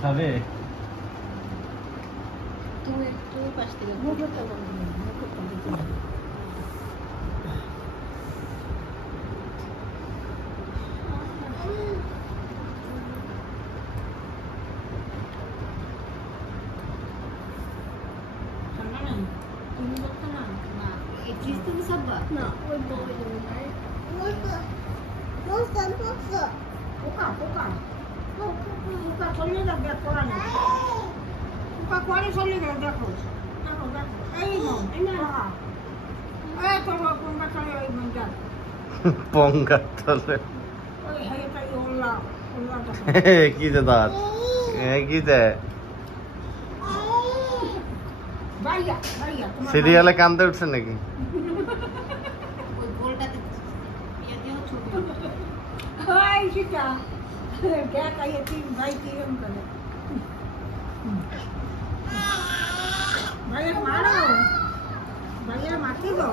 খাবে তুমি তুমি পাশ থেকে No, we're bored in right? পঙ্গার তলে কি যে দাঁত কি যে সিরিয়ালে কান্দে উঠছে নাকি भैया मारो भैया माती दो